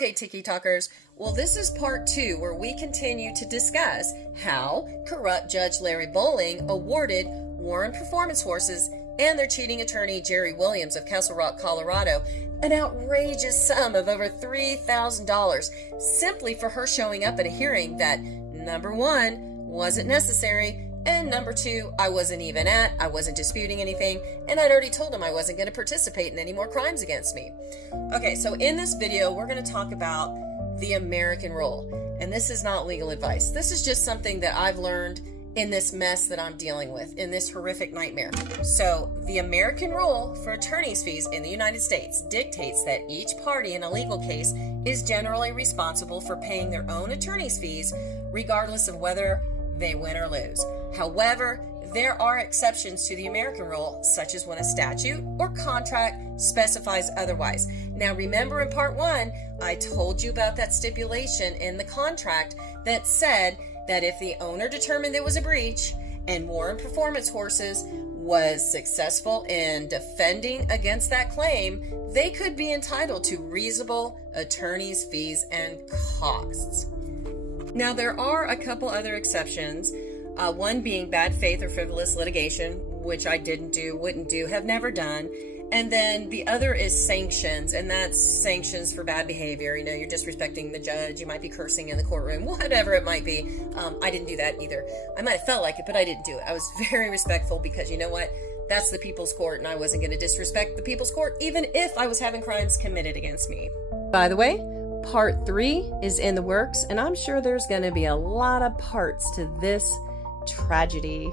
Okay, Tiki Talkers, well, this is part 2 where we continue to discuss how corrupt Judge Larry Bowling awarded Warren Performance Horses and their cheating attorney Jerry Williams of Castle Rock, Colorado, an outrageous sum of over $3,000 simply for her showing up at a hearing that, number 1, wasn't necessary, and number 2, I wasn't even at, I wasn't disputing anything, and I'd already told him I wasn't going to participate in any more crimes against me. Okay, so in this video, we're going to talk about the American rule. And this is not legal advice. This is just something that I've learned in this mess that I'm dealing with, in this horrific nightmare. So the American rule for attorney's fees in the United States dictates that each party in a legal case is generally responsible for paying their own attorney's fees, regardless of whether they win or lose. However, there are exceptions to the American rule, such as when a statute or contract specifies otherwise. Now, remember in part 1, I told you about that stipulation in the contract that said that if the owner determined there was a breach and Warren Performance Horses was successful in defending against that claim, they could be entitled to reasonable attorney's fees and costs. Now, there are a couple other exceptions, one being bad faith or frivolous litigation, which I didn't do, wouldn't do, have never done. And then the other is sanctions, and that's sanctions for bad behavior. You know, you're disrespecting the judge, you might be cursing in the courtroom, whatever it might be. I didn't do that either. I might have felt like it, but I didn't do it. I was very respectful because, you know what? That's the people's court, and I wasn't going to disrespect the people's court, even if I was having crimes committed against me. By the way, part 3 is in the works, and I'm sure there's going to be a lot of parts to this tragedy.